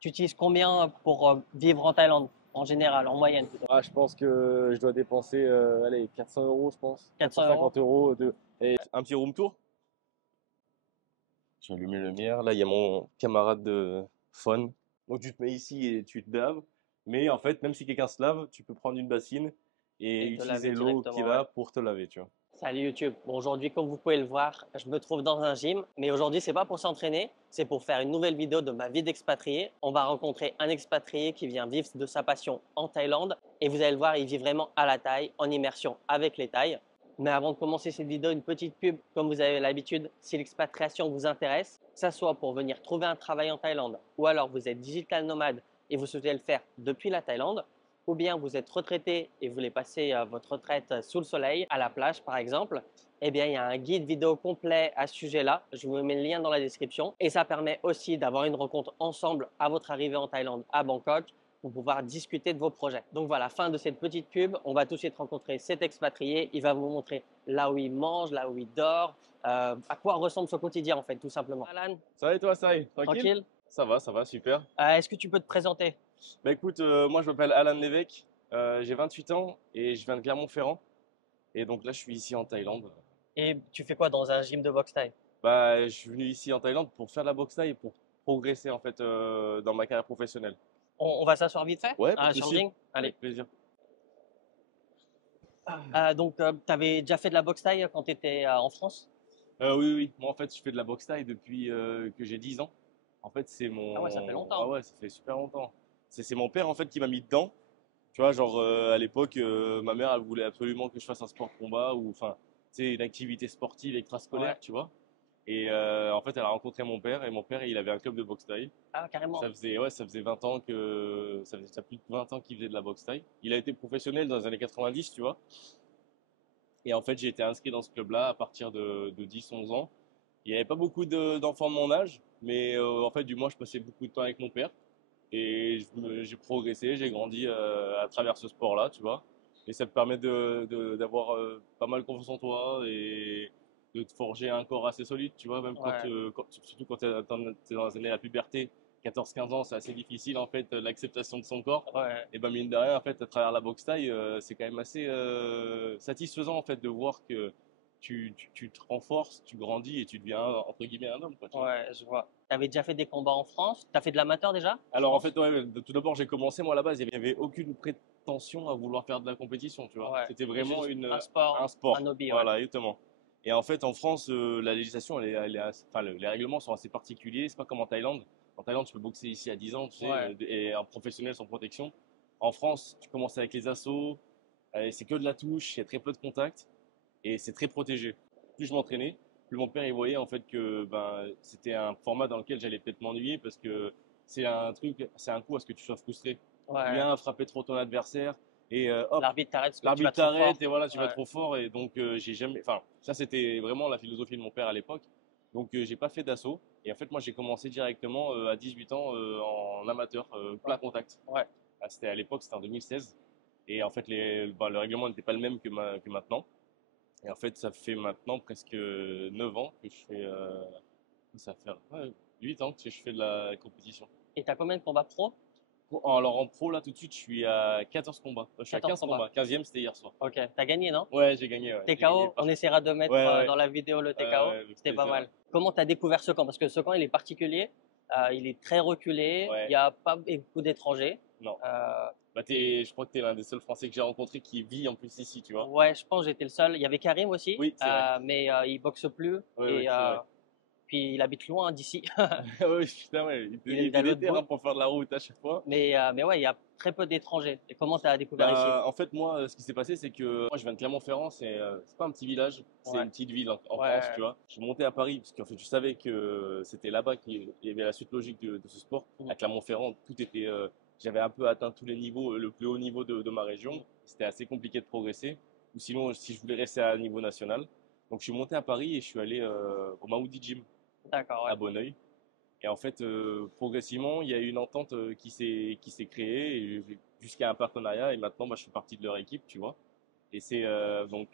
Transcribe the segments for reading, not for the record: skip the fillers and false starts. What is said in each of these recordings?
Tu utilises combien pour vivre en Thaïlande, en général, en moyenne plutôt? Ah, je pense que je dois dépenser, allez, 400 euros, je pense. 400 euros? 450 euros et un petit room tour. J'ai allumé le lumière. Là, il y a mon camarade de phone. Donc, tu te mets ici et tu te laves. Mais en fait, même si quelqu'un se lave, tu peux prendre une bassine et Et te laver utiliser l'eau qui est directement, ouais. là pour te laver, tu vois. Salut YouTube. Bon, aujourd'hui, comme vous pouvez le voir, je me trouve dans un gym. Mais aujourd'hui, c'est pas pour s'entraîner, c'est pour faire une nouvelle vidéo de ma vie d'expatrié. On va rencontrer un expatrié qui vient vivre de sa passion en Thaïlande. Et vous allez le voir, il vit vraiment à la Thaï, en immersion avec les Thaïs. Mais avant de commencer cette vidéo, une petite pub, comme vous avez l'habitude, si l'expatriation vous intéresse, que ce soit pour venir trouver un travail en Thaïlande ou alors vous êtes digital nomade et vous souhaitez le faire depuis la Thaïlande, ou bien vous êtes retraité et vous voulez passer votre retraite sous le soleil, à la plage par exemple, eh bien il y a un guide vidéo complet à ce sujet-là. Je vous mets le lien dans la description et ça permet aussi d'avoir une rencontre ensemble à votre arrivée en Thaïlande, à Bangkok, pour pouvoir discuter de vos projets. Donc voilà, fin de cette petite pub. On va tout de suite rencontrer cet expatrié. Il va vous montrer là où il mange, là où il dort, à quoi ressemble son quotidien en fait, tout simplement. Alan, Ça va et toi, ça y est, tranquille? tranquille. Ça va, super. Est-ce que tu peux te présenter? Bah écoute, moi je m'appelle Alan Lévesque, j'ai 28 ans et je viens de Clermont-Ferrand. Et donc là, je suis ici en Thaïlande. Et tu fais quoi dans un gym de boxe thaï? Bah, je suis venu ici en Thaïlande pour faire de la boxe thaï et pour progresser en fait dans ma carrière professionnelle. On va s'asseoir vite fait Ouais, pas de sur le souci, ring? Allez. avec plaisir. Donc, tu avais déjà fait de la boxe thaï quand tu étais en France? Oui, oui, moi en fait, je fais de la boxe thaï depuis que j'ai 10 ans. En fait, c'est Ah ouais, ça fait mon. Ah longtemps. ouais, ça fait super longtemps. C'est mon père en fait qui m'a mis dedans. Tu vois, genre à l'époque, ma mère elle voulait absolument que je fasse un sport de combat ou enfin, tu sais, une activité sportive Ouais. extrascolaire, tu vois. Et en fait, elle a rencontré mon père et mon père, il avait un club de boxe thaï. Ah, carrément. Ça faisait 20 ans que, ça faisait déjà plus de 20 ans qu'il faisait de la boxe thaï. Il a été professionnel dans les années 90, tu vois. Et en fait, j'ai été inscrit dans ce club-là à partir de 10-11 ans. Il n'y avait pas beaucoup d'enfants de mon âge, mais en fait, du moins, je passais beaucoup de temps avec mon père. Et j'ai progressé, j'ai grandi à travers ce sport-là, tu vois. Et ça te permet d'avoir pas mal confiance en toi et de te forger un corps assez solide, tu vois. Même Ouais. surtout quand tu es, dans les années de la puberté, 14-15 ans, c'est assez difficile en fait l'acceptation de son corps. Ouais. Et ben mine de rien, en fait, à travers la boxe taille, c'est quand même assez satisfaisant en fait de voir que tu te renforces, tu grandis et tu deviens entre guillemets un homme, quoi, tu vois. Ouais, je vois. Tu avais déjà fait des combats en France? Tu as fait de l'amateur déjà en Alors en France? fait, ouais, tout d'abord, j'ai commencé moi à la base, il n'y avait aucune prétention à vouloir faire de la compétition, tu vois. Ouais. C'était C'est vraiment juste un un sport, sport, un hobby, ouais. voilà, exactement. Et en fait, en France, la législation, enfin, les règlements sont assez particuliers. C'est pas comme en Thaïlande. En Thaïlande, tu peux boxer ici à 10 ans, tu sais, Ouais. et un professionnel sans protection. En France, tu commences avec les assauts, c'est que de la touche, il y a très peu de contact et c'est très protégé. Plus je m'entraînais, plus mon père il voyait en fait que ben, c'était un format dans lequel j'allais peut-être m'ennuyer parce que c'est un coup à ce que tu sois frustré. Tu Ouais. viens frapper trop ton adversaire et hop, L'arbitre t'arrête parce que tu vas l'arbitre trop fort. t'arrête et voilà, tu vas Ouais. trop fort et donc j'ai jamais. Enfin, ça c'était vraiment la philosophie de mon père à l'époque. Donc j'ai pas fait d'assaut et en fait moi j'ai commencé directement à 18 ans en amateur, Ouais. plein contact. Ouais. Ah, c'était à l'époque, c'était en 2016 et en fait le règlement n'était pas le même que maintenant. Et en fait, ça fait maintenant presque 9 ans que je fais. Ça fait ouais, 8 ans que je fais de la compétition. Et tu as combien de combats pro? Alors en pro, là tout de suite, je suis à 14 combats. Je suis à 14 15 combats. combats. 15e, c'était hier soir. Ok. T'as gagné, non? Ouais, j'ai gagné, ouais. J'ai gagné TKO, on par. essaiera de mettre Ouais, ouais, dans la vidéo le ouais, TKO. ouais, avec C'était pas plaisir, ouais. mal. Comment tu as découvert ce camp? Parce que ce camp, il est particulier. Il est très reculé. Il Ouais, n'y a pas beaucoup d'étrangers. non. Euh, Bah, et je crois que t'es l'un des seuls Français que j'ai rencontré qui vit en plus ici, tu vois. ouais, je pense que j'étais le seul. Il y avait Karim aussi, Oui, c'est vrai. mais il boxe plus. Oui, oui, Et c'est vrai. puis il habite loin d'ici. Oui, putain, ouais. Il Il habite était à l'autre déter hein, bout. pour faire de la route à chaque fois. Mais ouais, il y a très peu d'étrangers. Et comment tu as découvert ici? Bah, en fait, moi, ce qui s'est passé, c'est que moi, je viens de Clermont-Ferrand, c'est pas un petit village, c'est Ouais, une petite ville en France, ouais. tu vois. Je suis monté à Paris parce qu'en fait, je savais que c'était là-bas qu'il y avait la suite logique de ce sport. Mm. À Clermont-Ferrand, j'avais un peu atteint tous les niveaux, le plus haut niveau de ma région. C'était assez compliqué de progresser. Ou sinon, si je voulais rester à un niveau national. Donc, je suis monté à Paris et je suis allé au Maoudi Gym D'accord, ouais. à Bonneuil. Et en fait, progressivement, il y a eu une entente qui s'est créée jusqu'à un partenariat. Et maintenant, bah, je fais partie de leur équipe, tu vois. Et c'est donc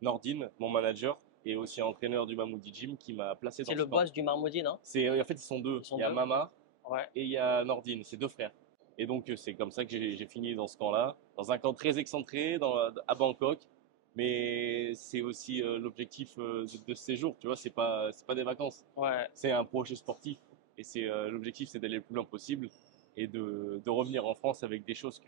Nordine, mon manager, et aussi entraîneur du Mamoudi Gym, qui m'a placé C'est dans le ce camp. boss du Marmoudi, non? En fait, ils sont deux. Ils sont Il y a deux? Mama Ouais. et il y a Nordine, c'est deux frères. Et donc c'est comme ça que j'ai fini dans ce camp-là, dans un camp très excentré à Bangkok. Mais c'est aussi l'objectif de ce séjour, tu vois, c'est pas des vacances, Ouais. c'est un projet sportif. Et l'objectif, c'est d'aller le plus loin possible et de revenir en France avec des choses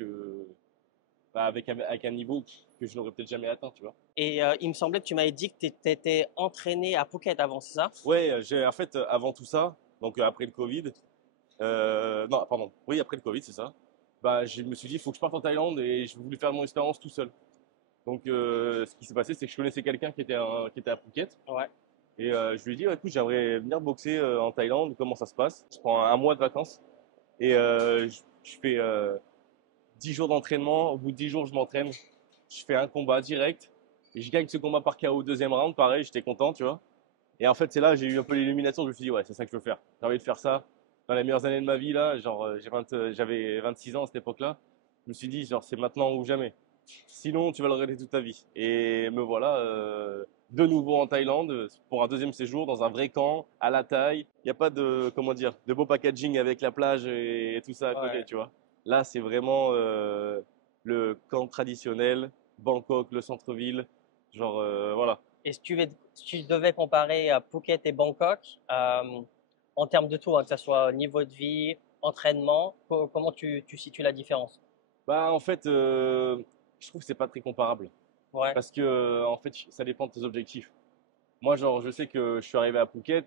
bah, avec un niveau que je n'aurais peut-être jamais atteint, tu vois. Et il me semblait que tu m'avais dit que tu étais entraîné à Phuket avant, c'est ça? Ouais, en fait, avant tout ça, donc après le Covid, non, pardon, oui, après le Covid, c'est ça, bah, je me suis dit, il faut que je parte en Thaïlande et je voulais faire mon expérience tout seul. Donc, ce qui s'est passé, c'est que je connaissais quelqu'un qui était à Phuket. Ouais. Et je lui ai dit, ouais, écoute, j'aimerais venir boxer en Thaïlande, comment ça se passe? Je prends un mois de vacances et je fais 10 jours d'entraînement. Au bout de 10 jours, je m'entraîne. Je fais un combat direct et je gagne ce combat par KO au deuxième round. Pareil, j'étais content, tu vois. Et en fait, c'est là, j'ai eu un peu l'illumination. Je me suis dit, ouais, c'est ça que je veux faire. J'ai envie de faire ça dans les meilleures années de ma vie, là. Genre, j'avais 26 ans à cette époque-là. Je me suis dit, genre, c'est maintenant ou jamais. Sinon, tu vas le regretter toute ta vie. Et me voilà de nouveau en Thaïlande pour un deuxième séjour dans un vrai camp à la Thaï. Il n'y a pas de, comment dire, de beau packaging avec la plage et tout ça à côté, Ouais. tu vois. Là, c'est vraiment le camp traditionnel, Bangkok, le centre-ville. Genre, voilà. Et si tu devais comparer Phuket et Bangkok, en termes de tout, hein, que ce soit niveau de vie, entraînement, comment tu situes la différence? Bah, en fait, je trouve que c'est pas très comparable. Ouais. Parce que, en fait, ça dépend de tes objectifs. Moi, genre, je sais que je suis arrivé à Phuket,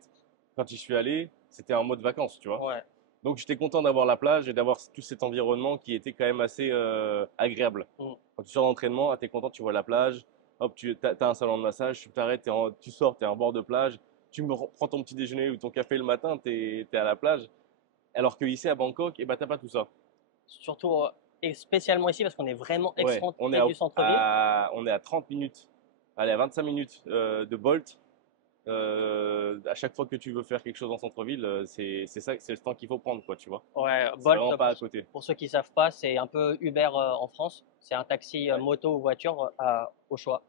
quand j'y suis allé, c'était en mode vacances, tu vois. Ouais. Donc j'étais content d'avoir la plage et d'avoir tout cet environnement qui était quand même assez agréable. Mm. Quand tu sors d'entraînement, tu es content, tu vois la plage, hop, tu as un salon de massage, tu t'arrêtes, tu sors, tu es en bord de plage, prends ton petit déjeuner ou ton café le matin, tu es à la plage. Alors que ici à Bangkok, eh ben, t'as pas tout ça. Surtout, et spécialement ici, parce qu'on est vraiment Ouais, excentré du centre-ville. on est à 30 minutes, allez, à 25 minutes de Bolt. À chaque fois que tu veux faire quelque chose en centre-ville, c'est ça, c'est le temps qu'il faut prendre, quoi, tu vois. Ouais, C'est Bolt, vraiment pas à côté. pour ceux qui savent pas, c'est un peu Uber en France. C'est un taxi Ouais. moto ou voiture au choix.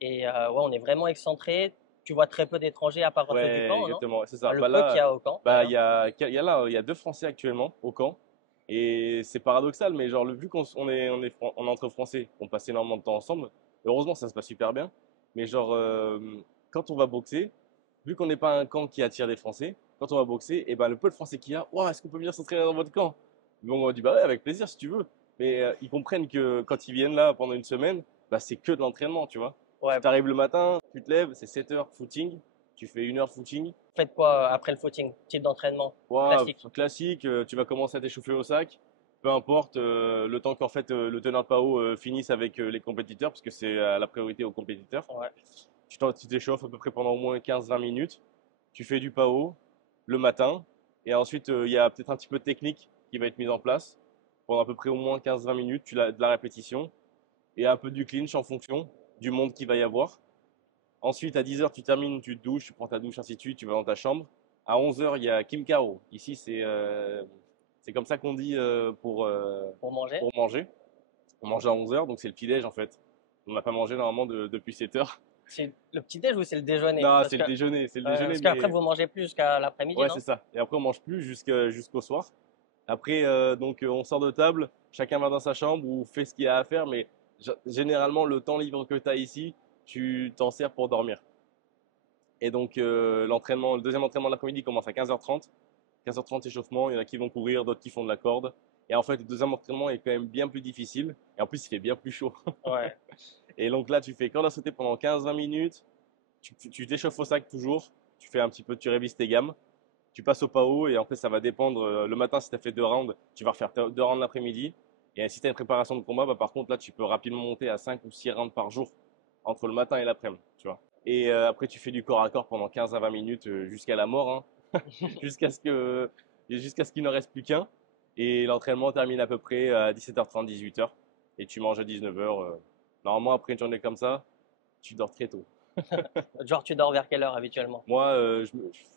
Et ouais, on est vraiment excentré. Tu vois très peu d'étrangers à part ceux du Ouais, camp, non? exactement, c'est ça. Enfin, le Bah peu qu'il y là, a au camp, bah d'ailleurs. il y a deux Français actuellement au camp et c'est paradoxal, mais genre vu on est entre Français, on passe énormément de temps ensemble. Heureusement, ça se passe super bien. Mais genre quand on va boxer, vu qu'on n'est pas un camp qui attire des Français, quand on va boxer, et ben le peu de Français qu'il y a, ouah, est-ce qu'on peut venir s'entraîner dans votre camp? Donc on dit bah ouais, avec plaisir si tu veux. Mais ils comprennent que quand ils viennent là pendant une semaine, bah c'est que de l'entraînement, tu vois. Ouais, Tu arrives le matin, tu te lèves, c'est 7 heures footing, tu fais 1 heure footing. faites quoi après le footing? Type d'entraînement Ouais, classique. classique, tu vas commencer à t'échauffer au sac. Peu importe, le temps qu'en fait le teneur de PAO finisse avec les compétiteurs, parce que c'est la priorité aux compétiteurs. Ouais. Tu t'échauffes à peu près pendant au moins 15-20 minutes. Tu fais du PAO le matin. Et ensuite, il y a peut-être un petit peu de technique qui va être mise en place. Pendant à peu près au moins 15-20 minutes, de la répétition. Et un peu du clinch en fonction du monde qu'il va y avoir. Ensuite, à 10 heures, tu termines, tu te douches, tu prends ta douche, ainsi de suite, tu vas dans ta chambre. À 11 heures, il y a Kim Kao. Ici, c'est comme ça qu'on dit Pour manger? pour manger. On mange à 11 heures, donc c'est le petit-déj en fait. On n'a pas mangé normalement depuis 7 heures. C'est le petit-déj ou c'est le déjeuner? Non, c'est le déjeuner, Parce qu'après, mais vous mangez plus jusqu'à l'après-midi, ouais, non? c'est ça. Et après, on mange plus jusqu'au soir. Après, on sort de table, chacun va dans sa chambre ou fait ce qu'il y a à faire, mais généralement, le temps libre que tu as ici, tu t'en sers pour dormir. Et donc, le deuxième entraînement de l'après-midi commence à 15h30. 15h30 échauffement, il y en a qui vont courir, d'autres qui font de la corde. Et en fait, le deuxième entraînement est quand même bien plus difficile. Et en plus, il fait bien plus chaud. Ouais. Et donc là, tu fais corde à sauter pendant 15-20 minutes. Tu t'échauffes au sac toujours. Tu fais un petit peu, tu révises tes gammes. Tu passes au PAO et en fait, ça va dépendre. Le matin, si tu as fait 2 rounds, tu vas refaire 2 rounds l'après-midi. Et si tu as une préparation de combat, bah, par contre, là, tu peux rapidement monter à 5 ou 6 rounds par jour entre le matin et l'après-midi. Tu vois. Et après, tu fais du corps à corps pendant 15 à 20 minutes jusqu'à la mort, hein. Jusqu'à ce qu'il ne reste plus qu'un. Et l'entraînement termine à peu près à 17h30, 18h. Et tu manges à 19h. Normalement, après une journée comme ça, tu dors très tôt. Genre, tu dors vers quelle heure habituellement? Moi,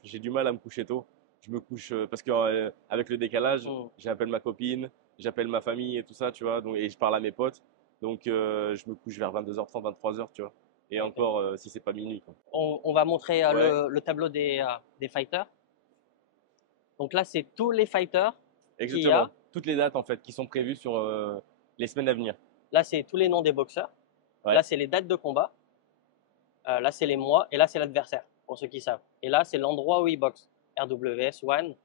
j'ai du mal à me coucher tôt. Je me couche parce que avec le décalage, Hmm. j'appelle ma copine, j'appelle ma famille et tout ça, tu vois. Donc, et je parle à mes potes. Donc, je me couche vers 22h30, 23h, tu vois. Et Ok. encore, si c'est pas minuit, quoi. On va montrer Ouais. le tableau des fighters. Donc là, c'est tous les fighters qu'il y Exactement. a. Toutes les dates en fait qui sont prévues sur les semaines à venir. Là, c'est tous les noms des boxeurs. Ouais. Là, c'est les dates de combat. Là, c'est les mois. Et là, c'est l'adversaire, pour ceux qui savent. Et là, c'est l'endroit où ils boxent. RWS, One.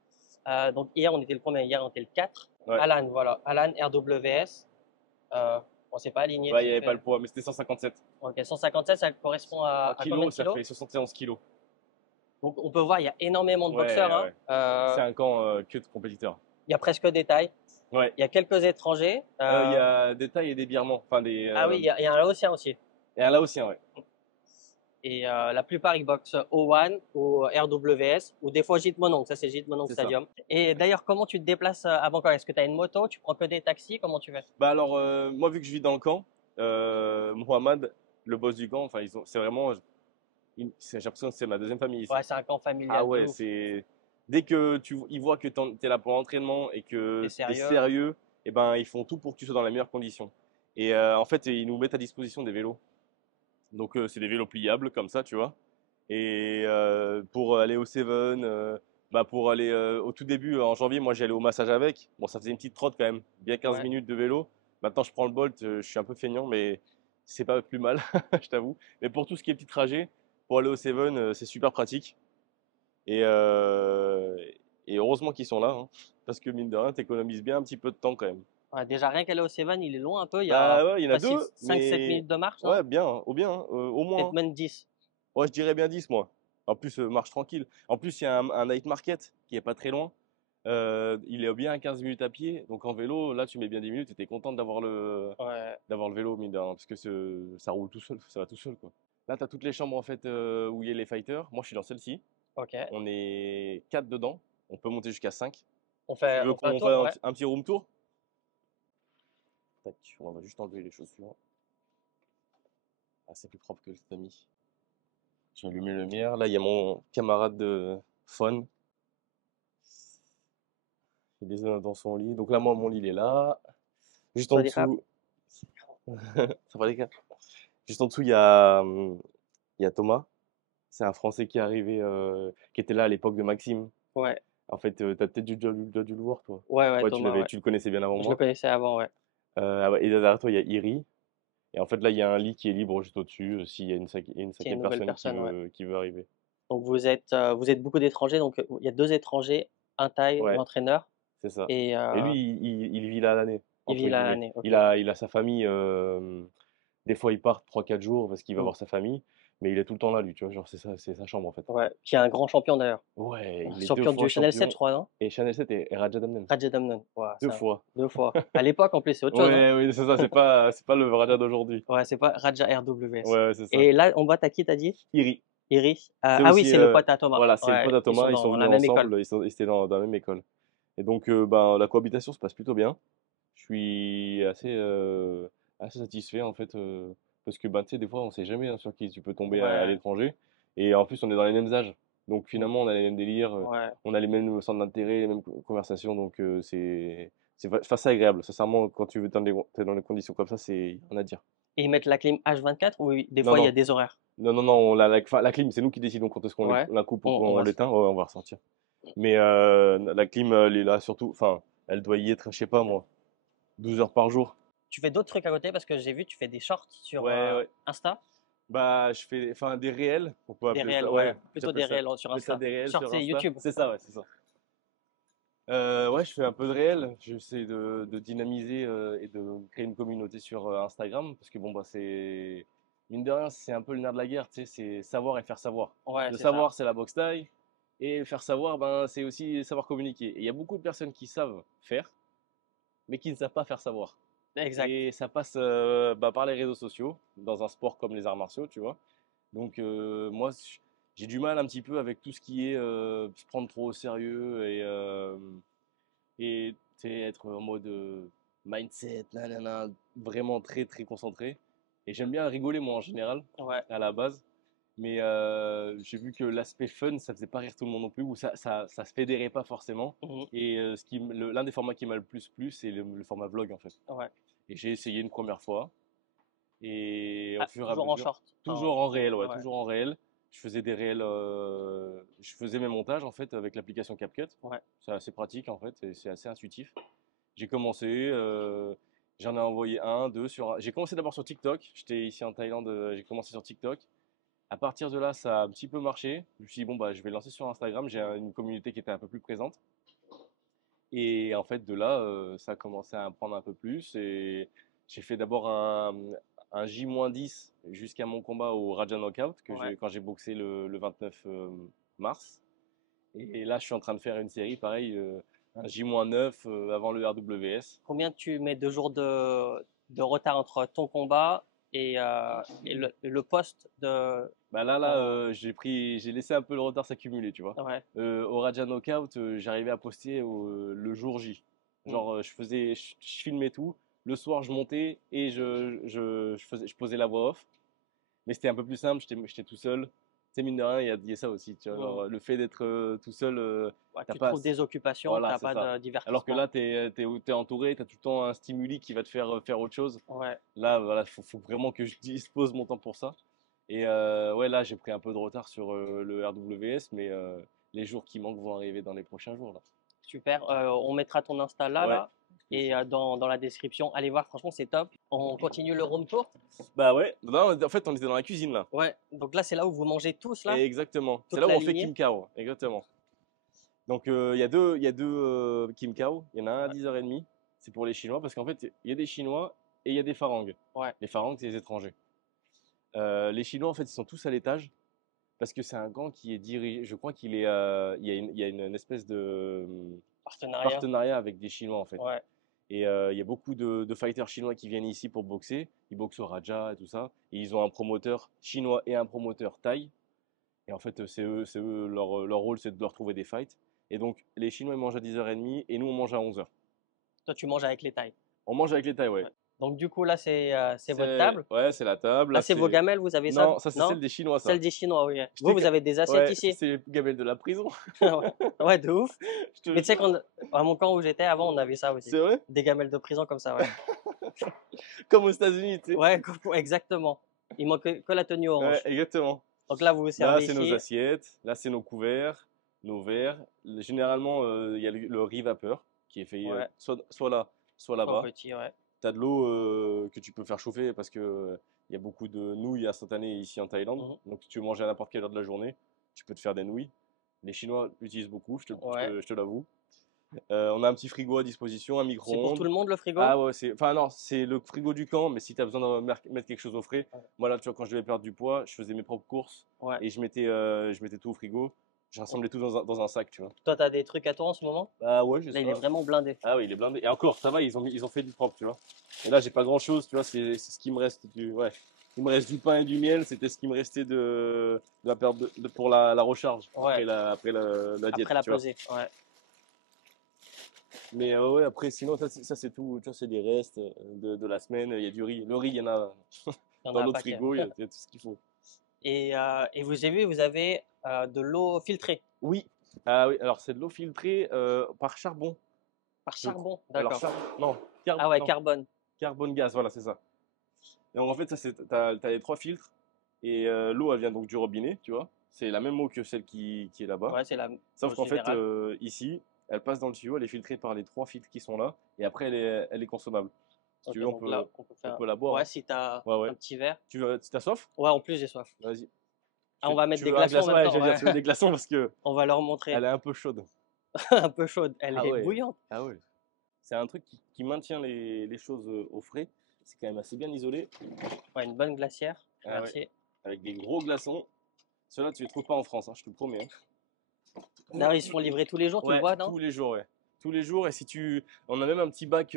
Donc hier, on était le premier. Hier, on était le 4. Ouais. Alan, voilà. Alan, RWS. On s'est pas aligné. Ouais, il n'y avait pas le poids, mais c'était 157. Ok, 157, ça correspond à combien de kilos, ça kilos? fait 71 kilos. Donc on peut voir, il y a énormément de Ouais, boxeurs. ouais. Hein. C'est un camp que de compétiteurs. Il y a presque des tailles. Ouais. Il y a quelques étrangers. Il y a des Thaïs et des Birmans. Enfin, Ah oui, il y a un Laotien aussi. Et un Laotien, ouais. Et la plupart, ils boxent au One, au RWS, ou des fois Jitmonong. Ça, c'est Jitmonong C'est ça. Stadium. Et d'ailleurs, comment tu te déplaces à Bangkok? Est-ce que tu as une moto? Tu prends que des taxis? Comment tu fais? Bah alors, moi, vu que je vis dans le camp, Mohamed, le boss du camp, enfin, c'est vraiment, j'ai l'impression que c'est ma deuxième famille ici. Ouais, c'est un camp familial. Ah de ouais, ouf. c'est dès que ils voient que tu es là pour l'entraînement et que T'es tu es sérieux? sérieux, et ben ils font tout pour que tu sois dans les meilleures conditions. Et en fait, ils nous mettent à disposition des vélos. Donc c'est des vélos pliables comme ça, tu vois. Et pour aller au Seven, bah pour aller au tout début en janvier, moi j'allais au massage avec. Bon, ça faisait une petite trotte quand même, bien 15 Ouais. minutes de vélo. Maintenant je prends le Bolt, je suis un peu feignant, mais c'est pas plus mal, je t'avoue. Mais pour tout ce qui est petit trajet, pour aller au Seven, c'est super pratique. Et, euh, et heureusement qu'ils sont là, hein, parce que mine de rien, t'économises bien un petit peu de temps quand même. Ouais, déjà, rien qu'aller au Seven, il est loin un peu. Il y a Bah ouais, il y en a facile deux, 5-7 mais minutes de marche, non? ouais, bien, hein, au bien, hein, au moins, Peut-être hein. même 10. Ouais, je dirais bien 10 moi. En plus, marche tranquille. En plus, il y a un night market qui est pas très loin. Il est bien à 15 minutes à pied. Donc en vélo, là, tu mets bien 10 minutes et t'es content Ouais. d'avoir le vélo, mine de rien, parce que ça roule tout seul, ça va tout seul, quoi. Là, tu as toutes les chambres en fait où il y a les fighters. Moi, je suis dans celle-ci. Ok. On est 4 dedans. On peut monter jusqu'à 5. On Tu fait, veux on fait un qu'on tour? fasse Ouais. un petit room tour? Tac, on va juste enlever les chaussures. Ah, c'est plus propre que le tamis. J'ai allumé le lumière. Là, il y a mon camarade de fun. Il est dans son lit. Donc là, moi, mon lit, il est là. Juste en Salut, Rap. dessous, ça va les gars? Juste en dessous, il y a Thomas. C'est un Français qui est arrivé, qui était là à l'époque de Maxime. Ouais. En fait, t'as peut-être déjà dû le voir, toi. Ouais, Ouais, Thomas, ouais. tu le connaissais bien avant Je le moi. connaissais avant, ouais. Ah ouais, et derrière toi, il y a Iri. Et en fait, là, il y a un lit qui est libre juste au-dessus, s'il y a une C'est une cinquième nouvelle personne personne, ouais. qui veut arriver. Donc vous êtes beaucoup d'étrangers. Donc il y a 2 étrangers, un Thaï, Ouais, l'entraîneur, c'est ça. et Et lui, il vit là à l'année, il entre vit là guillemets. l'année. Ok. Il a sa famille. Des fois, il part 3 4 jours parce qu'il va Mm. voir sa famille. Mais il est tout le temps là, lui, tu vois. Genre, c'est sa chambre, en fait. Ouais. Qui est un grand champion d'ailleurs. Ouais, il est deux Champion fois du Channel 7, champion. je crois, non? Et Channel 7 et Raja Damnen. Rajat Damnon. Ouais, Deux ça. fois. 2 fois. À l'époque, en plus, c'est autre chose, hein? Ouais, oui, c'est ça. C'est pas le Raja d'aujourd'hui. Ouais, c'est pas Raja RWS. Ouais, c'est ça. Et là, en bas, t'as qui, t'as dit? Iri. Iris. C'est Ah oui, aussi, c'est le pote à Thomas. voilà, c'est le Ouais, pote à ils sont Thomas. Ils sont dans venus la même école. ensemble. Ils étaient dans la même école. Et donc, ben, la cohabitation se passe plutôt bien. Je suis assez satisfait en fait, parce que ben, tu sais, des fois, on sait jamais hein, sur qui tu peux tomber à Ouais, l'étranger. Et en plus, on est dans les mêmes âges. Donc finalement, on a les mêmes délires, ouais. on a les mêmes centres d'intérêt, les mêmes conversations. Donc enfin, c'est agréable. Sincèrement, quand tu veux t'es dans des conditions comme ça, c'est rien à dire. Et ils mettent la clim H24 ou des Non, fois il y a non, des horaires? non, la clim, c'est nous qui décidons quand est-ce qu'on Ouais. la coupe ou On qu'on va. l'éteint. Ouais, on va ressortir. Mais la clim, elle est là surtout, enfin, elle doit y être, je sais pas moi, 12 heures par jour. Tu fais d'autres trucs à côté parce que j'ai vu, tu fais des shorts sur Ouais, ouais. Insta. Bah, je fais enfin des réels, on peut Des appeler réels, ça. ouais. Ouais, Plutôt des j'appelle ça. réels sur J'appelle ça Insta. des réels Shorts, sur c'est Insta. YouTube. C'est ça, ouais, c'est ça. Ouais, je fais un peu de réel. J'essaie de dynamiser et de créer une communauté sur Instagram parce que bon bah c'est mine de rien, c'est un peu le nerf de la guerre, tu sais, c'est savoir et faire savoir. Ouais, Le c'est ça. savoir, c'est la boxe taille et faire savoir, ben c'est aussi savoir communiquer. Et il y a beaucoup de personnes qui savent faire, mais qui ne savent pas faire savoir. Exact. Et ça passe bah, par les réseaux sociaux, dans un sport comme les arts martiaux, tu vois. Donc moi, j'ai du mal un petit peu avec tout ce qui est se prendre trop au sérieux et tu sais, être en mode mindset, nanana, vraiment très très concentré. Et j'aime bien rigoler moi en général, Ouais. à la base. Mais j'ai vu que l'aspect fun, ça faisait pas rire tout le monde non plus, ou ça se fédérait pas forcément. Mhm. Et l'un des formats qui m'a le plus plu, c'est le format vlog en fait. Ouais. Et j'ai essayé une première fois. Et au Ah, fur et à toujours en mesure, short. toujours en réel, ouais, Ouais. toujours en réel. Je faisais des réels, je faisais mes montages en fait avec l'application CapCut. Ouais. C'est assez pratique en fait et c'est assez intuitif. J'ai commencé, j'en ai envoyé un, deux sur. J'ai commencé d'abord sur TikTok. J'étais ici en Thaïlande, j'ai commencé sur TikTok. À partir de là, ça a un petit peu marché. Je me suis dit bon bah je vais lancer sur Instagram. J'ai une communauté qui était un peu plus présente. Et en fait de là, ça a commencé à prendre un peu plus et j'ai fait d'abord un J-10 jusqu'à mon combat au Raja Knockout Ouais. quand j'ai boxé le 29 mars. Et là, je suis en train de faire une série, pareil, un J-9 avant le RWS. Combien tu mets de jours de retard entre ton combat et le poste de Bah là, ton... j'ai laissé un peu le retard s'accumuler, tu vois. Ouais. Au Raja Knockout, j'arrivais à poster le jour J. Mm. Genre, je filmais tout. Le soir, je montais et je posais la voix off. Mais c'était un peu plus simple, j'étais tout seul. Tu sais, mine de rien, il y a ça aussi, tu vois. Mm. Genre, le fait d'être tout seul, Ouais, t'as tu pas. trouves des occupations, Voilà, t'as c'est pas ça. de Alors que divertissement. là, t'es entouré, t'as tout le temps un stimuli qui va te faire faire autre chose. Ouais. Là, voilà, faut vraiment que je dispose mon temps pour ça. Et ouais, là, j'ai pris un peu de retard sur le RWS, mais les jours qui manquent vont arriver dans les prochains jours, là. Super. On mettra ton Insta Ouais. là. Et dans la description, allez voir, franchement, c'est top. On continue le room tour. Bah ouais. Là, en fait, on était dans la cuisine, là. Ouais. Donc là, c'est là où vous mangez tous, là, Et exactement. C'est toute là où la on fait lignée. Kim Kao. Exactement. Donc, il y a deux Kim Kao. Il y en a un à Ouais. 10h30. C'est pour les Chinois, parce qu'en fait, il y a des Chinois et il y a des Farangs. Ouais. Les Farangs, c'est les étrangers. Les Chinois, en fait, ils sont tous à l'étage. Parce que c'est un camp qui est dirigé, je crois il y a une espèce de Partenariat. partenariat avec des Chinois en fait. Ouais. Et il y a beaucoup de fighters chinois qui viennent ici pour boxer. Ils boxent au Raja et tout ça. Et ils ont un promoteur chinois et un promoteur thaï. Et en fait, leur rôle, c'est de leur trouver des fights. Et donc, les Chinois, ils mangent à 10h30 et nous, on mange à 11h. Toi, tu manges avec les tailles. On mange avec les Thaïs, ouais. Ouais. Donc, du coup, là, c'est votre table. Ouais, c'est la table. Là, Là, c'est vos c'est. gamelles, vous avez ça? Non, ça, c'est Non? celle des Chinois, ça. Celle des Chinois, oui. Je Vous, t'ai vous que- avez des assiettes Ouais, ici. c'est gamelle de la prison. Ouais, de ouf. Je te Mais tu sais jure. à mon camp où j'étais avant, on avait ça aussi. C'est vrai? Des gamelles de prison comme ça, ouais. Comme aux États-Unis, tu sais. Ouais, exactement. Il manque que la tenue Ouais, orange. exactement. Donc là, vous vous Là, servez c'est nos ici. assiettes. Là, c'est nos couverts, nos verres. Généralement, il y a le riz vapeur qui est fait Ouais, soit là, soit trop là-bas. petit, ouais. Tu as de l'eau que tu peux faire chauffer parce que il y a beaucoup de nouilles instantanées ici en Thaïlande. Mhm. Donc, si tu veux manger à n'importe quelle heure de la journée, tu peux te faire des nouilles. Les Chinois l'utilisent beaucoup, Ouais. je te l'avoue. On a un petit frigo à disposition, un C'est pour tout micro-ondes. le monde le frigo? Ah ouais, enfin non, c'est le frigo du camp, mais si tu as besoin de mettre quelque chose au frais, Ouais. moi là, tu vois, quand je devais perdre du poids, je faisais mes propres courses Ouais. et je mettais tout au frigo. Je rassemblais tout dans un sac, tu vois. Toi, t'as des trucs à toi en ce moment? Bah ouais, j'ai Là, ça. il est vraiment blindé. Ah oui, il est blindé. Et encore, ça va, ils ont fait du propre, tu vois. Et là, j'ai pas grand-chose, tu vois, c'est ce qui me reste. Ouais. Il me reste du pain et du miel, c'était ce qui me restait de la perte pour la recharge Ouais. après la diète, Après la tu vois. pesée. Ouais. Mais ouais, après, sinon, ça c'est tout. Tu vois, c'est des restes de la semaine. Il y a du riz. Le riz, il y en a Il y en a dans un notre paquet. frigo, il y a tout ce qu'il faut. Et vous avez vu, vous avez de l'eau filtrée Oui. Ah oui, alors c'est de l'eau filtrée par charbon. par Je crois. charbon. Alors, D'accord. non, Ah ouais, non, carbone. carbone gaz, voilà, c'est ça. Et donc, en fait, t'as les trois filtres. Et l'eau, elle vient donc du robinet, tu vois. C'est la même eau que celle qui est là-bas. Ouais, c'est la Sauf eau qu'en fait, générale. ici, elle passe dans le tuyau, elle est filtrée par les trois filtres qui sont là. Et après, elle est consommable. Si tu Ok, veux, donc là, on peut on faire. peut la boire. Ouais, Hein. si t'as Ouais, ouais. un petit verre. Tu t'as soif? Ouais, en plus, j'ai soif. Vas-y. Ah, on va mettre Tu des veux un glaçons en glaçon? même Ouais, temps. j'allais dire, Ouais. tu veux des glaçons parce que On va leur montrer. elle est un peu chaude. Un peu chaude. Elle Ah est ouais. bouillante. Ah ouais. C'est un truc qui maintient les choses au frais. C'est quand même assez bien isolé. Ouais, une bonne glacière. Ah ouais. Merci. Avec des gros glaçons. Ceux-là, tu les trouves pas en France, hein, je te le promets. Hein. D'ailleurs, ils se font livrer tous les jours, tu le Ouais, vois, non? tous les jours, ouais. Tous les jours. Et si on a même un petit bac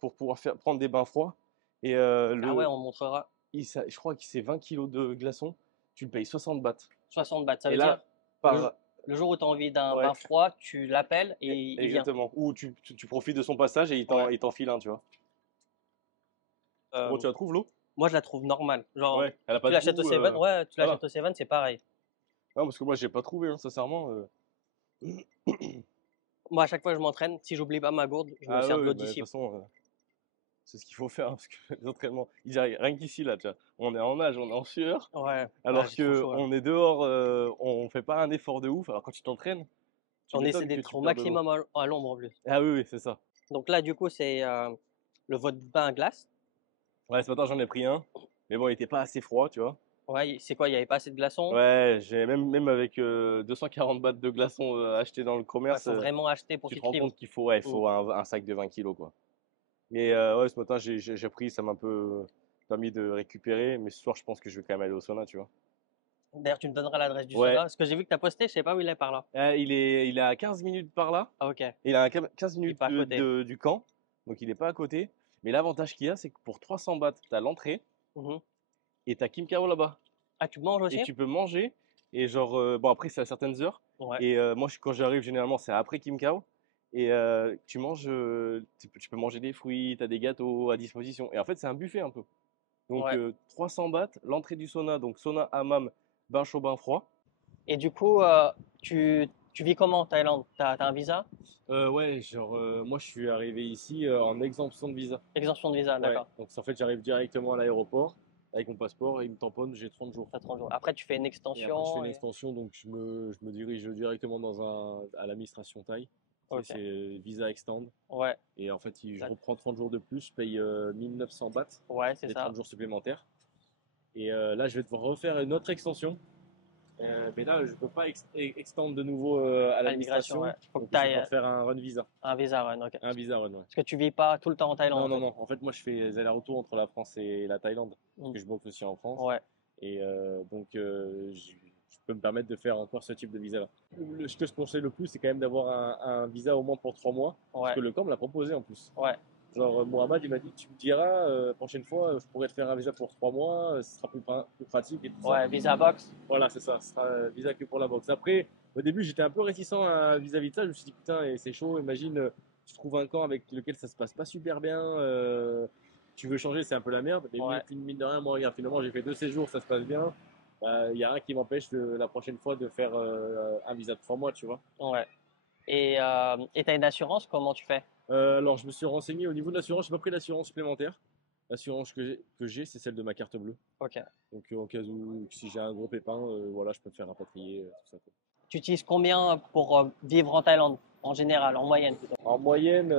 pour pouvoir prendre des bains froids. Et Ah ouais, on montrera. je crois que c'est 20 kilos de glaçons. Tu le payes 60 bahts. 60 bahts. Ça Et veut dire, là, par. le jour où tu as envie d'un Ouais, bain froid, tu l'appelles et il vient. exactement. Ou tu profites de son passage et Ouais. il t'en file un, tu vois. Euh, Comment tu la trouves, l'eau? Moi, je la trouve normale. Genre, Ouais, elle a pas tu de l'achètes au goût. Seven, ouais, tu Voilà. l'achètes au Seven, c'est pareil. Non, parce que moi, j'ai pas trouvé, hein, sincèrement. Moi, à chaque fois que je m'entraîne, si j'oublie pas ma gourde, je me Ah sers de ouais, l'eau bah, de toute d'ici. façon, c'est ce qu'il faut faire, hein, parce que les entraînements, ils arrivent rien qu'ici là, déjà, on est en nage, on est en sueur, Ouais, alors j'ai trop que chaud là. on est dehors, on fait pas un effort de ouf. Alors quand tu t'entraînes, tu On essaie m'étonnes que d'être tu au perds de l'eau. maximum à l'ombre en plus. Ah oui, oui, c'est ça. Donc là, du coup, c'est votre bain à glace. Ouais, ce matin j'en ai pris un, mais bon, il était pas assez froid, tu vois. Ouais, c'est quoi? Il n'y avait pas assez de glaçons? Ouais, j'ai même avec 240 bahts de glaçons achetés dans le Ouais, commerce, faut vraiment acheter pour tu te qu'il rends prime. compte qu'il faut, ouais, il Mm. faut un sac de 20 kilos, quoi. Et ouais, ce matin j'ai pris, ça m'a un peu permis de récupérer, mais ce soir je pense que je vais quand même aller au sauna, tu vois. D'ailleurs, tu me donneras l'adresse du sauna. Ouais, Parce que j'ai vu que tu as posté, je sais pas où il est par là. il est à 15 minutes par là, Ah, ok. il est à 15 Il est minutes pas à côté. du camp, donc il n'est pas à côté. Mais l'avantage qu'il y a, c'est que pour 300 bahts, tu as l'entrée Mhm. et tu as Kim Kao là-bas. Ah, tu manges Et aussi? tu peux manger, et genre, bon après c'est à certaines heures, Ouais. et moi quand j'arrive généralement c'est après Kim Kao, et tu manges, tu peux manger des fruits, tu as des gâteaux à disposition, et en fait c'est un buffet un peu. Donc Ouais. 300 bahts, l'entrée du sauna, donc sauna, hammam, bain chaud, bain froid. Et du coup, tu vis comment en Thaïlande? T'as un visa? Ouais, genre moi je suis arrivé ici en exemption de visa. Exemption de visa, Ouais, d'accord. donc en fait j'arrive directement à l'aéroport avec mon passeport, et il me tamponne, j'ai 30 jours. T'as 30 jours. Après, tu fais une Et après, je fais extension une et... extension, donc je me dirige directement à l'administration Thaï. Tu sais, Ok. c'est Visa Extend. Ouais. Et en fait, je D'accord. reprends 30 jours de plus, je paye 1900 bahts, Ouais, c'est les ça. 30 jours supplémentaires. Et là, je vais devoir refaire une autre extension. Mais là, je ne peux pas extendre de nouveau à À l'immigration, ouais. l'administration. Faut que Donc, tu je vais ailles devoir faire un run visa. un visa run, ok. Un visa run, ouais. Parce que tu vis pas tout le temps en Thaïlande, Non, en non, fait. non. En fait, moi, je fais les allers-retours entre la France et la Thaïlande. Parce Mm. que je boxe aussi en France. Ouais. Et donc, je peux me permettre de faire encore ce type de visa-là. Ce que je conseille le plus, c'est quand même d'avoir un visa au moins pour 3 mois. Parce Ouais. que le camp me l'a proposé en plus. Ouais. Genre, Mohamed, il m'a dit, tu me diras, la prochaine fois, je pourrais te faire un visa pour 3 mois, ce sera plus pratique et tout ça. Ouais, visa box. Voilà, c'est ça, ce sera un visa que pour la boxe. Après, au début, j'étais un peu réticent vis-à-vis de ça. Je me suis dit, putain, et c'est chaud, imagine, tu trouves un camp avec lequel ça se passe pas super bien, tu veux changer, c'est un peu la merde. Mais Ouais. mine de rien, moi, regarde, finalement, j'ai fait 2 séjours, ça se passe bien. Il n'y a rien qui m'empêche la prochaine fois de faire un visa de 3 mois, tu vois. Ouais. Et t'as une assurance, comment tu fais? Alors, je me suis renseigné au niveau de l'assurance, je n'ai pas pris d'assurance supplémentaire. L'assurance que j'ai, c'est celle de ma carte bleue. Ok. Donc, en cas où, si j'ai un gros pépin, voilà, je peux me faire rapatrier, tout ça, quoi. Tu utilises combien pour vivre en Thaïlande, en général, en moyenne plutôt? En moyenne,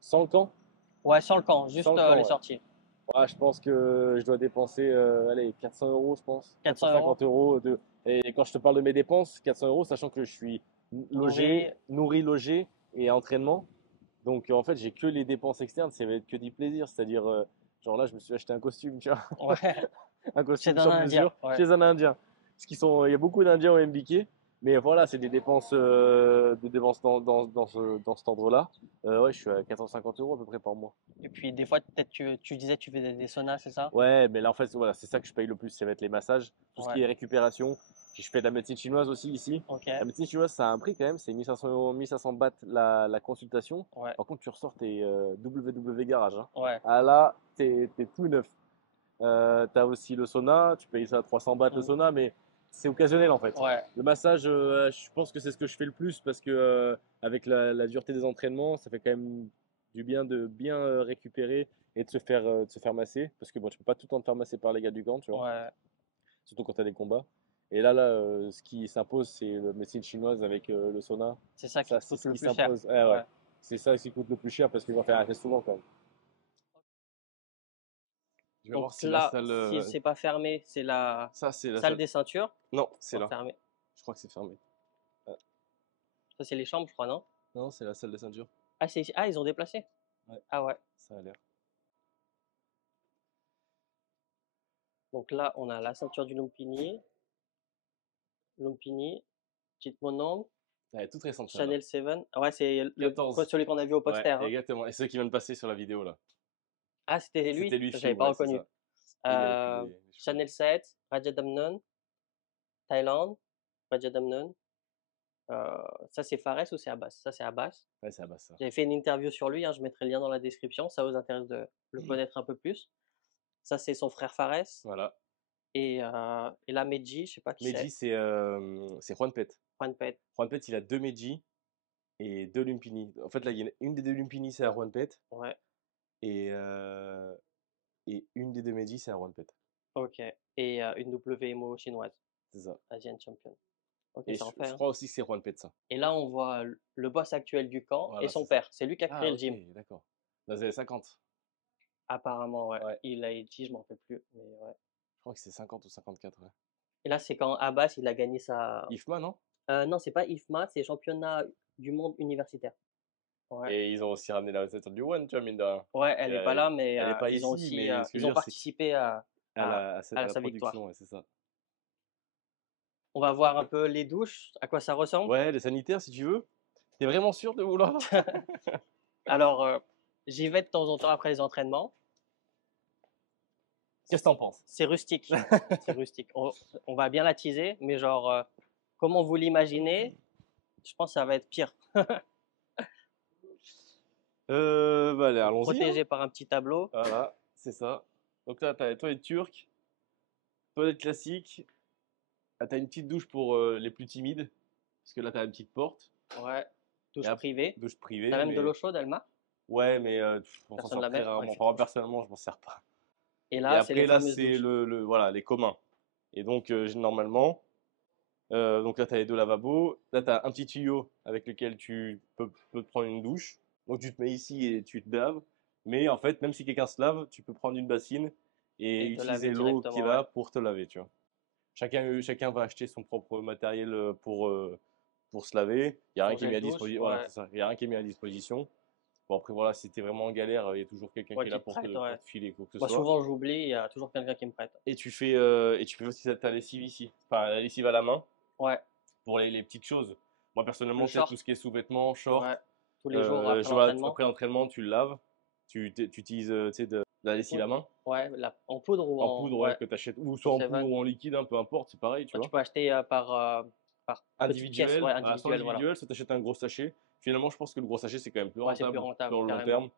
100 camps. Ouais, sans le camp, juste 100 camps, les ouais. sorties. Ouais, je pense que je dois dépenser, allez, 400 euros, je pense. 400 euros? 450 euros. Et quand je te parle de mes dépenses, 400 euros, sachant que je suis Nourri. nourri, logé et entraînement. Donc, en fait, j'ai que les dépenses externes, ça va être que du plaisir. C'est-à-dire, genre là, je me suis acheté un costume, tu vois, Ouais. un C'est costume un sur Indien. mesure Ouais. chez un Indien. Il y a beaucoup d'Indiens au MBK, mais voilà, c'est des dépenses dans cet ordre-là. Ouais, je suis à 450 euros à peu près par mois. Et puis des fois, peut-être tu disais que tu faisais des saunas, c'est ça? Ouais, mais là, en fait, voilà, c'est ça que je paye le plus, ça va être les massages, tout ce Ouais. qui est récupération. Puis je fais de la médecine chinoise aussi ici. Ok. La médecine chinoise, ça a un prix quand même, c'est 1500 euros, 1500 bahts la consultation. Ouais. Par contre, tu ressors tes WW Garage, hein. Ouais. Ah là, t'es tout neuf. T'as aussi le sauna, tu payes ça à 300 bahts le Mm. sauna, mais c'est occasionnel en fait. Ouais. Le massage, je pense que c'est ce que je fais le plus parce que avec la dureté des entraînements, ça fait quand même du bien de bien récupérer et de se faire masser. Parce que bon, tu peux pas tout le temps te faire masser par les gars du camp, tu vois, Ouais. surtout quand tu as des combats. Et là, ce qui s'impose, c'est la médecine chinoise avec le sauna. C'est ça qui Ça, te c'est coûte ce le qui plus cher. s'impose. Ouais, ouais. Ouais. C'est ça qui coûte le plus cher parce qu'ils vont faire assez souvent quand même. Je vais Donc voir si la là, salle. si c'est pas fermé, c'est la Ça, c'est la salle salle. des ceintures. Non, c'est Pas là. fermé. Je crois que c'est fermé. Ah, Ça, c'est les chambres, je crois, non? non, c'est la salle de ceinture. Ah, c'est ici. Ah, ils ont déplacé? Ouais, Ah ouais. ça a l'air. Donc là, on a la ceinture du Lumpini, Lumpini, Petite Monombre, Elle est toute récente celle-là. Chanel 7. Ah ouais, c'est 14. celui qu'on a vu au Ouais, Popster, hein. exactement. Et ceux qui viennent de passer sur la vidéo là. Ah, c'était C'était lui? lui, J'avais Phil, pas ouais, c'est reconnu. ça. Et il est avec les cheveux. Chanel 7, Raja Damnon, Thaïlande, Raja Damnon. Ça, c'est Fares ou c'est Abbas? Ça, c'est Abbas. Ouais, c'est à bas ça. J'avais fait une interview sur lui, hein, je mettrai le lien dans la description, ça vous intéresse de le connaître un peu plus. Ça, c'est son frère Fares. Voilà. Et là, Medji, je sais pas qui Meiji, c'est. c'est Juan Pet. Juan Pet. Juan Pet, il a 2 Meiji et 2 Lumpini. En fait, là, il y en a une des 2 Lumpini, c'est à Juan Pet. Ouais. Et, euh, et une des deux Meiji, c'est un One Pet. Ok. Et une WMO chinoise, C'est ça. Asian Champion. Ok, Et ça en fait. je Hein. crois aussi que c'est One Pet, ça. Et là, on voit le boss actuel du camp et Voilà, son c'est ça. père. C'est lui qui a créé Ah, le ok, gym. d'accord. Dans les années 50. Apparemment, ouais. Ouais. Il a dit, je m'en rappelle plus. Mais ouais. Je crois que c'est 50 ou 54, ouais. Et là, c'est quand Abbas, il a gagné sa. IFMA, non? Non, c'est pas IFMA, c'est championnat du monde universitaire. Ouais. Et ils ont aussi ramené la recette du One, tu vois, mine de rien. Ouais, elle n'est pas là, mais Elle est pas ils ont ici, aussi mais ce que je ils veux ont dire, c'est participé à, à la sa victoire. production, ouais, c'est ça. On va voir un peu les douches, à quoi ça ressemble. Ouais, les sanitaires, si tu veux. T'es vraiment sûr de vouloir? Alors, j'y vais de temps en temps après les entraînements. Qu'est-ce que t'en penses? C'est rustique. C'est rustique. On va bien la teaser, mais genre, comment vous l'imaginez, je pense que ça va être pire. Bah allez, allons-y. Protégé par un petit tableau. Voilà, c'est ça. Donc là, t'as les toilettes turques, toilettes classiques. Ah, t'as une petite douche pour les plus timides, parce que là, t'as une petite porte. Ouais. Douche Et privée. douche privée. T'as même de mais- l'eau chaude, Elma. Ouais, mais on s'en Personne sert la très met. Ouais, rarement. Enfin, moi, personnellement, je m'en sers pas. Et Et là, c'est les après, là, fameuses c'est douches. voilà, les communs. Et donc, normalement, donc là, tu as les deux lavabos. Là, tu as un petit tuyau avec lequel tu peux te prendre une douche. Donc, tu te mets ici et tu te laves. Mais en fait, même si quelqu'un se lave, tu peux prendre une bassine et Et te utiliser laver l'eau qui est directement, là ouais. pour te laver, tu vois. Chacun va acheter son propre matériel pour se laver. Il n'y a rien Son qui est mis gel à douche, disposition. Voilà, ouais. c'est ça. Il y a rien qui est mis à disposition. Bon, après, voilà, si t'es vraiment en galère, il y a toujours quelqu'un Ouais, qui est qui là te prête, ouais. pour te filer quoi que ce Moi, soit. souvent, j'oublie, il y a toujours quelqu'un qui me prête. Et tu fais aussi ta lessive ici. Enfin, la lessive à la main Ouais, pour les petites choses. Moi, le personnellement, tu sais, tout short, ce qui est sous-vêtements, short, ouais. Tous les jours après vois, l'entraînement. après l'entraînement, tu le laves. Tu utilises tu sais, de la lessive à main. Ouais, en poudre ou En en. poudre, ouais, Ouais, que tu achètes. Ou soit en poudre Seven. ou en liquide, hein, peu importe, c'est pareil, tu Ouais, tu vois. peux acheter par petite caisse, Individuel, ouais, voilà, soit individuelle, voilà. individuel, soit tu achètes un gros sachet. Finalement, je pense que le gros sachet, c'est quand même plus Ouais, c'est plus rentable rentable, sur le long carrément. terme.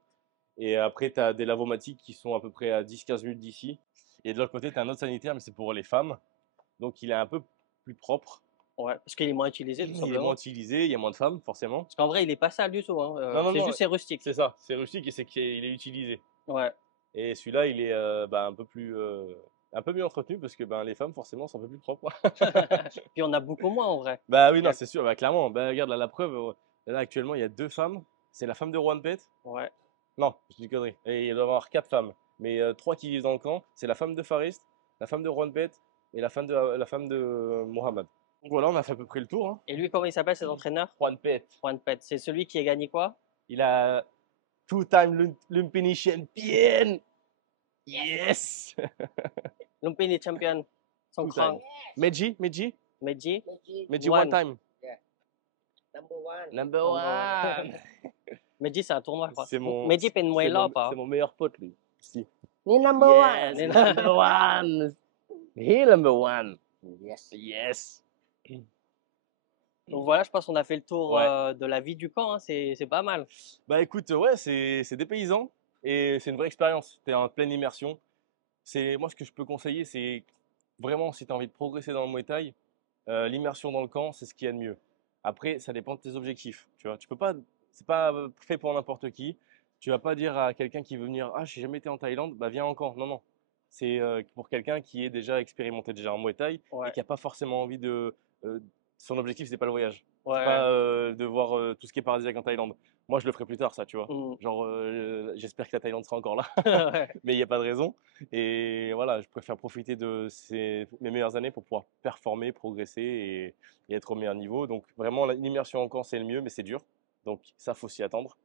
Et après, tu as des lavomatiques qui sont à peu près à 10-15 minutes d'ici. Et de l'autre côté, tu as un autre sanitaire, mais c'est pour les femmes. Donc, il est un peu plus propre. Ouais, parce qu'il est moins utilisé, tout Il est moins simplement. utilisé, il y a moins de femmes, forcément. Parce qu'en vrai, il est pas sale du tout, hein. Non, non, C'est non, juste, c'est rustique. c'est ça. C'est rustique et c'est qu'il est utilisé. Ouais. Et celui-là, il est bah, un peu mieux entretenu parce que ben, les femmes, forcément, sont un peu plus propres. Puis on a beaucoup moins, en vrai. Bah oui, Il y non, a- c'est sûr. Bah, clairement, bah, regarde là, la preuve. Là, actuellement, il y a 2 femmes. C'est la femme de Juan Pet. Ouais. Non, je dis une connerie. Et il doit y avoir 4 femmes. Mais 3 qui vivent dans le camp. C'est la femme de Farist, la femme de Juan Pet et la femme de Mohamed. Donc voilà, on a fait à peu près le tour. Hein. Et lui, comment il s'appelle, cet entraîneur? Juan Pet. Juan Pet. C'est celui qui a gagné quoi? Il a two-time Lumpini champion. Yes! Lumpini champion. Son Two time. cran. Meiji? Meiji. Meiji One. one time. Number one. Number one. Meiji, c'est un tournoi, je crois. C'est mon, Meiji c'est Penmuela, mon, pas? c'est mon meilleur pote, lui. Si. Ni number Yes. one. Number one. He number one. Yes. Yes. Donc voilà, je pense qu'on a fait le tour Ouais. de la vie du camp, hein. C'est pas mal. Bah écoute, ouais, c'est des paysans et c'est une vraie expérience. T'es en pleine immersion. Moi, ce que je peux conseiller, c'est vraiment si tu as envie de progresser dans le Muay Thai, l'immersion dans le camp, c'est ce qu'il y a de mieux. Après, ça dépend de tes objectifs. Tu vois, tu peux pas, c'est pas fait pour n'importe qui. Tu vas pas dire à quelqu'un qui veut venir, ah, j'ai jamais été en Thaïlande, bah viens en camp. Non, non. C'est pour quelqu'un qui est déjà expérimenté déjà en Muay Thai Ouais. et qui a pas forcément envie de. Son objectif, c'est pas le voyage. Ouais. C'est pas de voir tout ce qui est paradisiaque en Thaïlande. Moi, je le ferai plus tard, ça, tu vois. Mm. Genre, j'espère que la Thaïlande sera encore là, Ouais. mais il n'y a pas de raison. Et voilà, je préfère profiter de mes meilleures années pour pouvoir performer, progresser et être au meilleur niveau. Donc, vraiment, l'immersion en camp, c'est le mieux, mais c'est dur. Donc, ça, faut s'y attendre.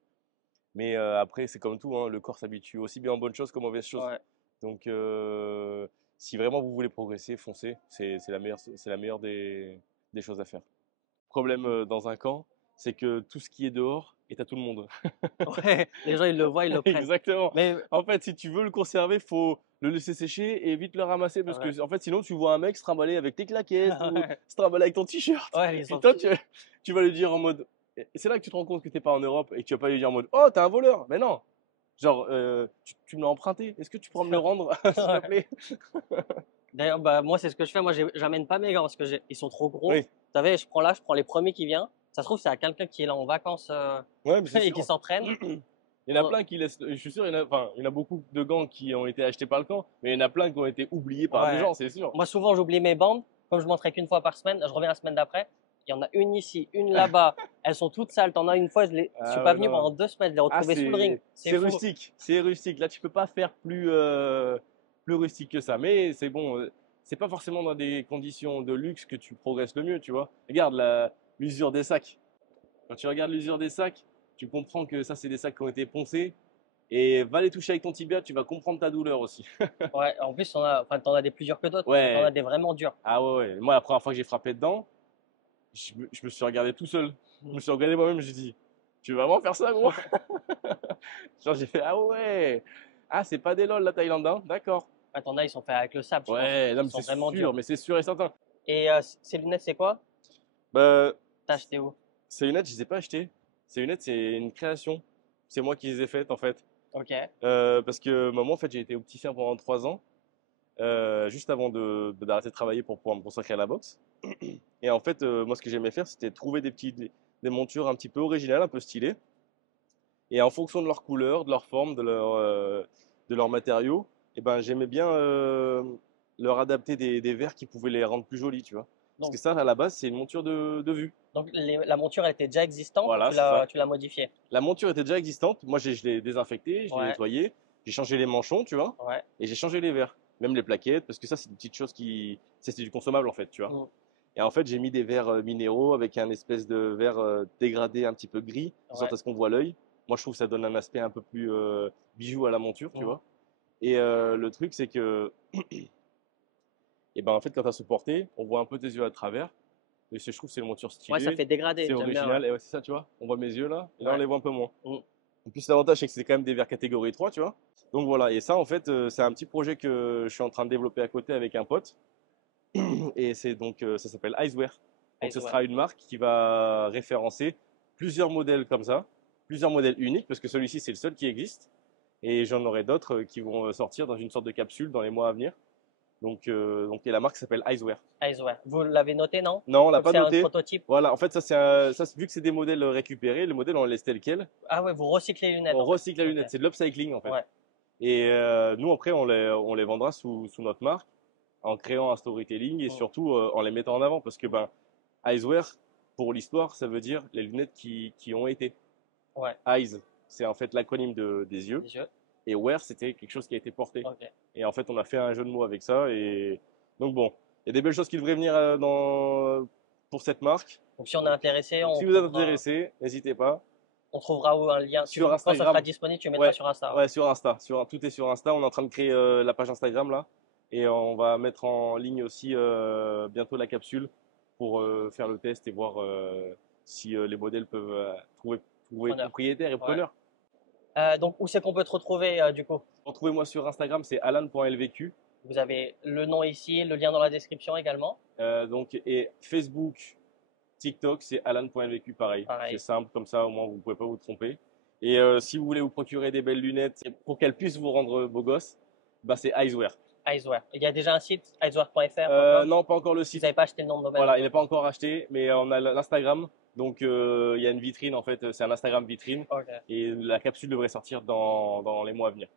Mais après, c'est comme tout, hein, le corps s'habitue aussi bien aux bonnes choses qu'aux mauvaises choses. Ouais. Donc, si vraiment vous voulez progresser, foncez. C'est la meilleure des choses à faire. Problème dans un camp, c'est que tout ce qui est dehors est à tout le monde. Ouais. Les gens, ils le voient, ils le prennent. Exactement. Mais En fait, si tu veux le conserver, faut le laisser sécher et vite le ramasser parce Ouais. que en fait, sinon tu vois un mec se trimballer avec tes claquettes ou Ouais. se trimballer avec ton t-shirt. Ouais, ils Et sont. toi, tu vas lui dire en mode. Et c'est là que tu te rends compte que t'es pas en Europe et que tu vas pas lui dire en mode oh t'es un voleur. Mais non. Genre tu me l'as emprunté. Est-ce que tu pourras me le rendre s'il te plaît? D'ailleurs, bah, moi, c'est ce que je fais. Moi, j'amène pas mes gants parce que ils sont trop gros. Oui. Vous savez, je prends les premiers qui viennent. Ça se trouve, c'est à quelqu'un qui est là en vacances Ouais, mais c'est et qui sûr. s'entraîne. Il y en a Oh. plein qui laissent. Je suis sûr, enfin, il y en a beaucoup de gants qui ont été achetés par le camp, mais il y en a plein qui ont été oubliés par des Ouais. gens, c'est sûr. Moi, souvent, j'oublie mes bandes. Comme je m'entraîne qu'une fois par semaine, je reviens la semaine d'après. Il y en a une ici, une là-bas. Elles sont toutes sales. T'en as une fois, je suis Ah pas ouais, venu non. pendant 2 semaines. Je l'ai Ah, retrouvé sous le ring. c'est fou. rustique, c'est rustique. Là, tu peux pas faire plus rustique que ça. Mais c'est bon, c'est pas forcément dans des conditions de luxe que tu progresses le mieux, tu vois. Regarde l'usure des sacs. Quand tu regardes l'usure des sacs, tu comprends que ça, c'est des sacs qui ont été poncés. Et va les toucher avec ton tibia, tu vas comprendre ta douleur aussi. Ouais, en plus, t'en as des plus durs que d'autres. T'en Ouais. as des vraiment durs. Ah ouais, ouais. Moi, la première fois que j'ai frappé dedans, je me suis regardé tout seul. Je me suis regardé moi-même, j'ai dit, tu veux vraiment faire ça, gros? Genre, j'ai fait, ah ouais, ah, c'est pas des lol la Thaïlande, hein? D'accord. Ouais, t'en as, ils sont faits avec le sable, je pense. Ouais, non, Ils mais sont c'est vraiment sûr, durs. mais c'est sûr et certain. Et ces lunettes, c'est quoi? Bah, T'as acheté où? ces lunettes, je les ai pas achetées. Ces lunettes, c'est une création. C'est moi qui les ai faites, en fait. Ok. Parce que moi, en fait, j'ai été opticien pendant 3 ans, juste avant d'arrêter de travailler pour pouvoir me consacrer à la boxe. Et en fait, moi, ce que j'aimais faire, c'était trouver des montures un petit peu originales, un peu stylées. Et en fonction de leur couleur, de leur forme, de leur matériau, et ben, j'aimais bien leur adapter des verres qui pouvaient les rendre plus jolis, tu vois. Parce Donc, que ça, à la base, c'est une monture de vue. donc la monture, elle était déjà existante ou Voilà, c'est ça. tu l'as modifiée? La monture était déjà existante. Moi, je l'ai désinfectée, je l'ai Ouais, nettoyée, j'ai changé les manchons, tu vois, ouais. et j'ai changé les verres, même les plaquettes, parce que ça, c'est des petites choses c'est du consommable en fait, tu vois. Mm. Et en fait, j'ai mis des verres minéraux avec un espèce de verre dégradé un petit peu gris, de sorte Ouais. à ce qu'on voit l'œil. Moi, je trouve que ça donne un aspect un peu plus bijou à la monture, tu Mm. vois. Et le truc, c'est que, et ben, en fait, quand tu as ce porté, on voit un peu tes yeux à travers. Et je trouve que c'est une monture Ouais, ça stylée, fait dégrader. c'est J'aime bien. original. Et ouais, c'est ça, tu vois. On voit mes yeux là, et là, on Ouais. les voit un peu moins. Mm. En plus, l'avantage, c'est que c'est quand même des verres catégorie 3, tu vois. Donc voilà, et ça, en fait, c'est un petit projet que je suis en train de développer à côté avec un pote. Et c'est donc, ça s'appelle Icewear. Donc ce Icewear. sera une marque qui va référencer plusieurs modèles comme ça, plusieurs modèles uniques, parce que celui-ci, c'est le seul qui existe. Et j'en aurai d'autres qui vont sortir dans une sorte de capsule dans les mois à venir. Et la marque s'appelle Icewear. Icewear. Vous l'avez noté, non? Non, on l'a Donc pas c'est un noté. prototype. Voilà, en fait, vu que c'est des modèles récupérés, les modèles, on les laisse tels quels. Ah ouais, vous recyclez les lunettes. On en fait. recycle la Ok. lunette, c'est de l'upcycling en fait. Ouais. Et nous, après, on les vendra sous notre marque en créant un storytelling et Mm. surtout en les mettant en avant. Parce que ben, Eyewear, pour l'histoire, ça veut dire les lunettes qui ont été. Ouais. Eyes, c'est en fait l'acronyme des yeux. Les yeux. Et wear, c'était quelque chose qui a été porté. Ok. Et en fait, on a fait un jeu de mots avec ça. Et donc, bon, il y a des belles choses qui devraient venir pour cette marque. Donc si on est intéressé, Donc, on si vous êtes trouvera, intéressé, n'hésitez pas. on trouvera où un lien. Sur Quand ça Instagram. sera disponible, tu mettras Ouais, sur Insta. ouais, sur Insta. Tout est sur Insta. On est en train de créer la page Instagram là. Et on va mettre en ligne aussi bientôt la capsule pour faire le test et voir si les modèles peuvent trouver Preneur. propriétaires et Ouais. preneurs. Donc où c'est qu'on peut te retrouver du coup? Retrouvez-moi sur Instagram, c'est alan.lvq. Vous avez le nom ici, le lien dans la description également. Et Facebook, TikTok, c'est alan.lvq pareil. Pareil. C'est simple comme ça, au moins vous ne pouvez pas vous tromper. Et si vous voulez vous procurer des belles lunettes pour qu'elles puissent vous rendre beau gosse, bah c'est Eyewear. Icewear. Il y a déjà un site, icewear.fr. Non, pas encore le Vous site. n'avez pas acheté le nom de domaine. Voilà, il n'est pas encore acheté, mais on a l'Instagram. Donc il y a une vitrine en fait, c'est un Instagram vitrine. Ok. Et la capsule devrait sortir dans les mois à venir.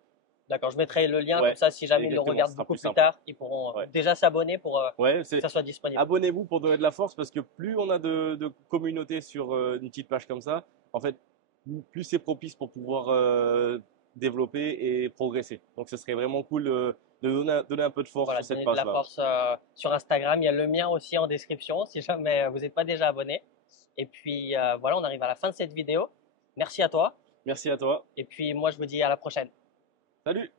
D'accord, je mettrai le lien Ouais, comme ça, si jamais ils le exactement, regardent ce sera beaucoup plus plus simple. tard, ils pourront Ouais. déjà s'abonner pour Ouais, que c'est ça soit disponible. abonnez-vous pour donner de la force parce que plus on a de communauté sur une petite page comme ça, en fait, plus c'est propice pour pouvoir développer et progresser. Donc ce serait vraiment cool de donner un peu de force Voilà, sur cette donner de la page-là. force sur Instagram. Il y a le mien aussi en description si jamais vous n'êtes pas déjà abonné. Et puis voilà, on arrive à la fin de cette vidéo. Merci à toi. Merci à toi. Et puis moi, je vous dis à la prochaine. Salut!